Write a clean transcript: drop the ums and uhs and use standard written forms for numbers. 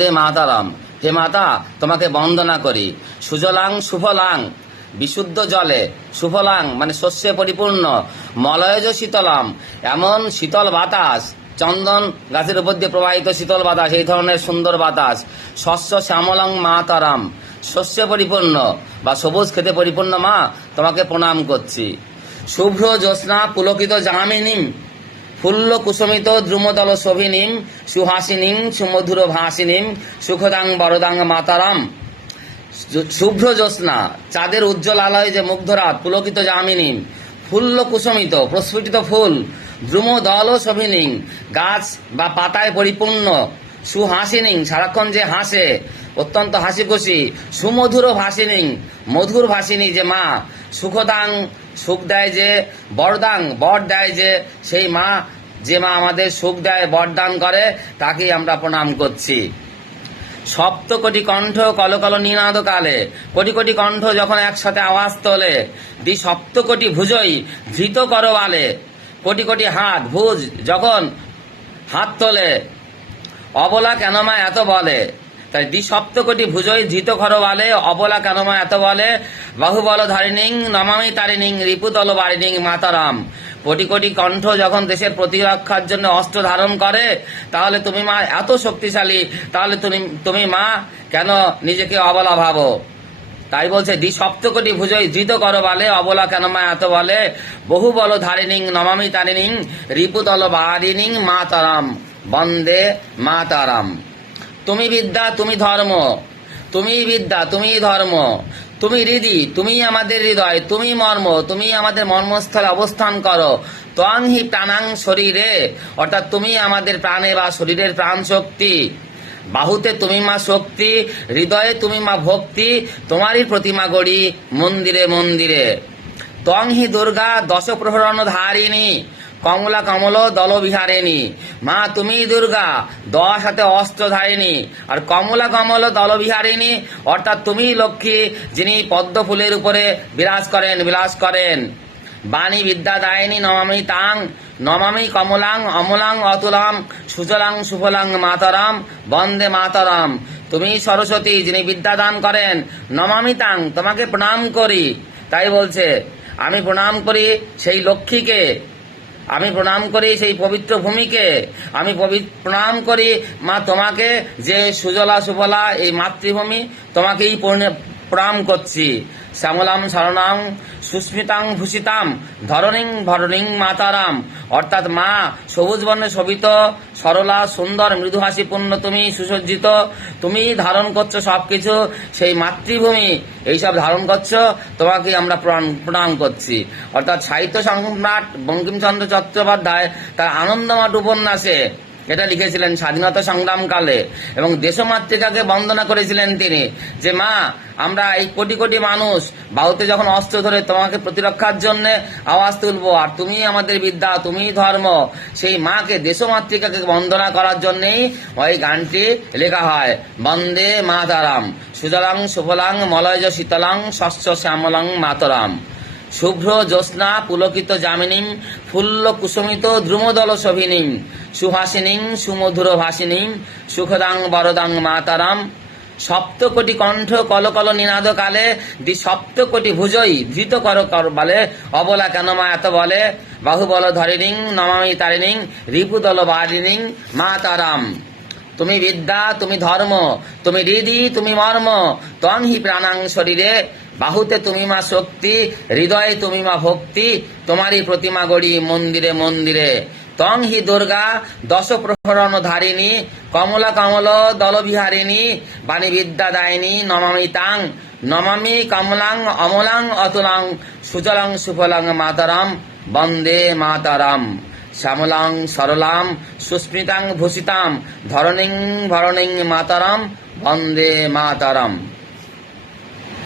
দে মাতারাম। হে মাতা, তোমাকে বন্দনা করি। সুজলাং সুফলাং, বিশুদ্ধ জলে, সুফলাং মানে শস্যে পরিপূর্ণ, মলয়জ শীতলাম, এমন শীতল বাতাস, চন্দন গাছের উপর দিয়ে প্রবাহিত শীতল বাতাস, এই ধরনের সুন্দর বাতাস। শস্য শ্যামলাং মাতারাম, শস্যে পরিপূর্ণ বা সবুজ খেতে পরিপূর্ণ মা, তোমাকে প্রণাম করছি। শুভ্র জ্যোৎস্না পুলকিত যামিনীম, ফুল্ল কুসুমিত দ্রুমদল শোভিনীম, সুহাসিনীম সুমধুর ভাসিনীম, সুখদাং বরদাং মাতারাম। শুভ্র জ্যোৎস্না, চাঁদের উজ্জ্বল আলোয় যে মুগ্ধরাত, পুলকিত যামিনীম, ফুল্ল কুসুমিত প্রস্ফুটিত ফুল, দ্রুমদল শোভিনীম গাছ বা পাতায় পরিপূর্ণ, সুহাসিনীং সারাক্ষণ যে হাসে, অত্যন্ত হাসি খুশি, সুমধুর ভাসিনীং মধুর ভাসিনী যে মা, সুখদাং সুখ দেয় যে, বরদাং বর দেয় যে, সেই মা, যে মা আমাদের সুখ দেয় বরদান করে, তাকেই আমরা প্রণাম করছি। সপ্ত কোটি কণ্ঠ কলকল নিনাদ কালে, কোটি কোটি কণ্ঠ যখন একসাথে আওয়াজ তোলে, সপ্ত কোটি ভুজই ধৃত করবালে, কোটি কোটি হাত ভুজ যখন হাত তোলে, অবলা কেন মা এত বলে। তাই সপ্ত কোটি ভুজই ধৃত করবালে, অবলা কেন মা এত বলে, বাহুবল ধারিণীং নমামি তারিণীং রিপুতল বারিণীং মাতারাম। কোটি কোটি কণ্ঠ যখন দেশের প্রতিরক্ষার জন্য অস্ত্র ধারণ করে, তাহলে তুমি মা এত শক্তিশালী, তাহলে তুমি মা কেন নিজেকে অবলা ভাবো। তাই বলছে সপ্তকোটি ভুজই ধৃত করো বলে, অবলা কেন মা এত বলে, বহু বল ধারিণীং নমামি তারিণীং রিপুতল বারিণীং মাতারাম। বন্দে মাতারাম। তুমি বিদ্যা তুমি ধর্ম, তুমি বিদ্যা তুমি ধর্ম, তুমি হৃদি তুমি আমাদের হৃদয়, তুমি মর্ম তুমি আমাদের মর্মস্থলে অবস্থান করো। ত্বং হি প্রাণাং শরীরে, অর্থাৎ তুমি আমাদের প্রাণে বা শরীরের প্রাণ শক্তি। বাহুতে তুমি মা শক্তি, হৃদয়ে তুমি মা ভক্তি, তোমারই প্রতিমা গড়ি মন্দিরে মন্দিরে। ত্বং হি দুর্গা দশ প্রহরণ ধারিণী, কমলা কমল দল বিহারিণী। মা তুমি দুর্গা, 10 হাতে অস্ত্র ধারিণী, আর কমলা কমল দল বিহারিণী, অর্থাৎ তুমি লক্ষ্মী, যিনি পদ্ম ফুলের উপরে বিলাস করেন। বাণী বিদ্যা দায়িনী নমামি তাং, নমামি কমলাং অমলাং অতুলাং, সুজলাং সুফলাং মাতারাম। বন্দে মাতারাম। তুমি সরস্বতী, যিনি বিদ্যা দান করেন। নমামি তাং, তোমাকে প্রণাম করি। তাই বলছে আমি প্রণাম করি সেই লক্ষ্মীকে, আমি প্রণাম করি সেই পবিত্র ভূমিকে, আমি প্রণাম করি মা তোমাকে, যে সুজলা সুফলা এই মাতৃভূমি, তোমাকেই প্রণাম করছি। শ্যামলাম শরণাং সুস্মিতাং ভূষিতাম, ধরণীং ভরণীং মাতারাম। অর্থাৎ মা সবুজ বর্ণে শোভিত, সরলা সুন্দর মৃদুহাসিপূর্ণ, তুমি সুসজ্জিত, তুমি ধারণ করছো সবকিছু, সেই মাতৃভূমি এইসব ধারণ করছো, তোমাকে আমরা প্রণাম করছি। অর্থাৎ সাহিত্য সম্রাট বঙ্কিমচন্দ্র চট্টোপাধ্যায় তার আনন্দমঠ উপন্যাসে এটা লিখেছিলেন স্বাধীনতা সংগ্রামকালে, এবং দেশমাতৃকাকে বন্দনা করেছিলেন তিনি, যে মা আমরা এই কোটি কোটি মানুষ বাহুতে যখন অস্ত্র ধরে তোমাকে প্রতিরক্ষার জন্য আওয়াজ তুলবো, আর তুমি আমাদের বিদ্যা তুমি ধর্ম, সেই মাকে দেশমাতৃকাকে বন্দনা করার জন্যই ওই গানটি লেখা হয়। বন্দে মাতারাম। সুজলাং সুফলাং মলয়জ শীতলাং শস্য শ্যামলাং মাতরাম। শুভ্র জ্যোৎস্না পুলকিত যামিনীম, ফুল্ল কুসুমিত দ্রুমদল শোভিনীম, সুহাসিনীং সুমধুর ভাসিনীং, সুখদাং বরদাং মাতারাম। সপ্তকোটি কণ্ঠ কলকল নিনাদ কালে, সপ্তকোটি ভুজই ধৃত কর বলে, অবলা কেন মা এত বলে, বাহুবল ধরিণীং নমামি তারিণীং রিপুদল বারিণীং মাতারাম। তুমি বিদ্যা তুমি ধর্ম, তুমি হৃদি তুমি মর্ম, ত্বং হি প্রাণাং শরীরে, বাহুতে তুমি মা শক্তি, হৃদয়ে তুমি মা ভক্তি, তোমারই প্রতিমা গড়ি মন্দিরে মন্দিরে। ত্বং হি দুর্গা দশ প্রহরণ ধারিণী, কমলা কমল দল বিহারিণী, বাণী বিদ্যা দায়িনী নমামি তাং, নমামি কমলাং অমলাং অতুলাং, সুজলাং সুফলাং মাতারাম। বন্দে মাতারাম। শ্যামলাং সরলাম সুস্মিতাং ভূষিতাম, ধরণীং ভরণীং মাতারাম। বন্দে মাতারাম।